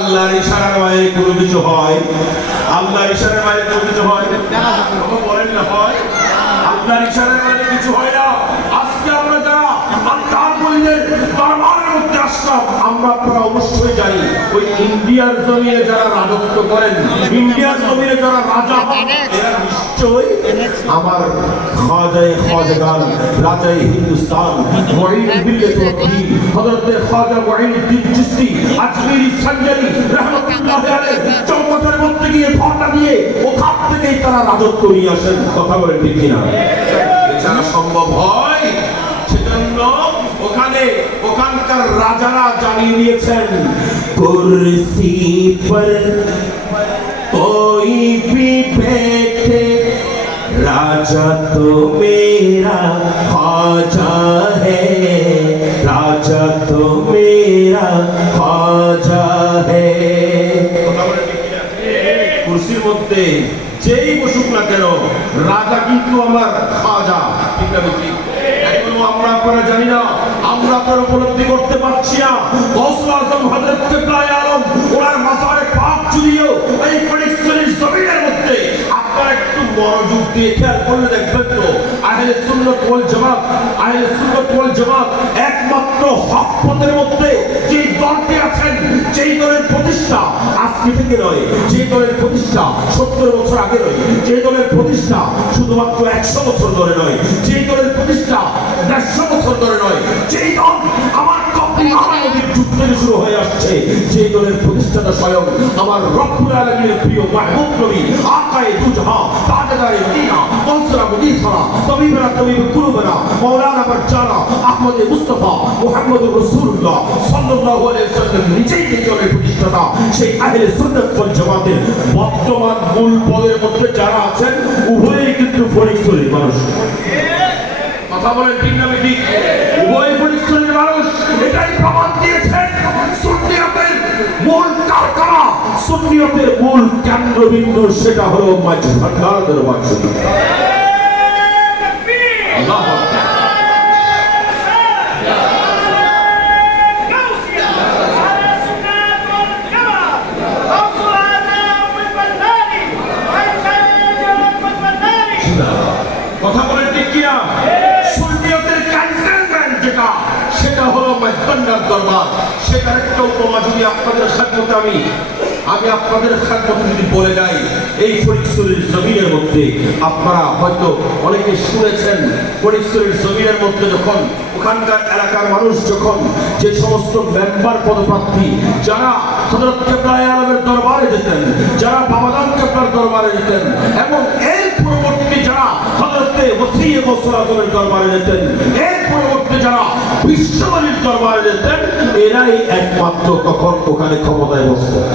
আল্লাহর ইশারার বাইরে কোনো কিছু হয়, আল্লাহর ইশারার বাইরে কোনো কিছু হয় বলেন না, হয় আল্লাহর ইশারার বাইরে কিছু হয় না। আজকে আমরা যারা আল্লাহর বলিদের দরবারের মধ্যে আসলাম, আমরা আপনারা অবশ্যই জানি ওই ইন্ডিয়ার জমিনে যারা রাজত্ব করেন, ইন্ডিয়ার জমিনে যারা রাজা হন, এরা নিশ্চয়ই আমার খাজায়ে খাজাগান, রাজায়ে হিন্দুস্তান, মুঈনুদ্দিন হযরত খাজা মুঈনুদ্দিন চিশতি আজমিরি সঞ্জরি রাহমাতুল্লাহ আলাইহি চৌকাঠের মধ্যে গিয়ে ফটা দিয়ে ওখান থেকেই তারা রাজত্ব নিয়ে আসেন। কথা বলেন ঠিক কিনা? এটা সম্ভব হয়, সেজন্য ওখানকার রাজারা জানিয়ে দিয়েছেন, কুরসি পর कोई भी बैठे राजा तो मेरा ख्वाजा है, राजा तो मेरा ख्वाजा है। कुर्सिर मध्य যেই বসুক না কেন, রাজা কিন্তু আমার খাজা। ঠিক না ঠিক? এখনো আমরা আপনারা জানি না, আমরা আপনারা উপলব্ধি করতে পারছি না। গৌসুল আজম হযরত কিবলায়ে আলম ওনার মাজারে পাক যদিও এই ফরিদপুরের জমিনের মধ্যে আপনারা একটু মনোযোগ দিয়ে খেয়াল করলে দেখবেন তো আহলে সুন্নাত ওয়াল জামাত একমাত্র হক পথের মধ্যে যে দলটি আছেন, যেই দলের প্রতিষ্ঠা আজকে থেকে নয়, যে দলের প্রতিষ্ঠা 70 বছর আগে নয়, যে দলের প্রতিষ্ঠা শুধুমাত্র 100 বছর ধরে নয়, যে দলের প্রতিষ্ঠা 150 বছর ধরে নয়, যেই দল আমার নবীর যুগ থেকে শুরু হয়ে আসছে, যে দলের প্রতিষ্ঠাতা স্বয়ং আমার রব্বুল আলামিনের প্রিয় মাহবুব নবী আকায়ে দুজাহান তাজদারে মদিনা মনসুরা মুদিসরা তবিবরা তবিব কুলুবনা মাওলানা মারজানা আহমদ মুস্তাফা মুহাম্মদুর রাসূলুল্লাহ সাল্লাল্লাহু আলাইহি ওয়াসাল্লাম নিজেই যে দলের প্রতিষ্ঠাতা, সেই আহলে সুন্নাত ওয়াল জামাতের বর্তমান মূল পদের মধ্যে যারা আছেন উভয়েই কিন্তু ফরিদপুরের মানুষ। কথা বলেন ঠিক না ঠিক? উভয় ফরিদপুরের মানুষ। এটাই প্রমাণ দিয়েছেন সুন্নিয়তের মূল কারখানা, সুন্নিয়তের মূল কেন্দ্রবিন্দু, সেটা হলো মাঝভান্ডার দরবার শরীফ। আল্লাহু আকবার। কথা বলেন ঠিক কিনা? সুন্নিয়তের ক্যান্টনমেন্ট যেটা, সেটা হলো মাঝভান্ডার দরবার। সেটার একটা উপমা যদি আপনাদের খেদমতে আমি আপনাদের খেদমতে যদি বলে যাই, এই ফরিদপুরের জমিনের মধ্যে আপনারা হয়তো অনেকে শুনেছেন, ফরিদপুরের জমিনের মধ্যে যখন ওখানকার এলাকার মানুষ যখন যে সমস্ত মেম্বার পদপ্রার্থী যারা হযরত কিবলায়ে আলমের দরবারে যেতেন, যারা বাবাজান কিবলার দরবারে যেতেন, এবং এর পরবর্তী যারা হযরতে ওসি গৌসুল আজমের দরবারে যেতেন, এর পরবর্তী যারা বিশ্বনবীর দরবারে যেতেন, এরাই একমাত্র তখন ওখানে ক্ষমতায় বসতেন।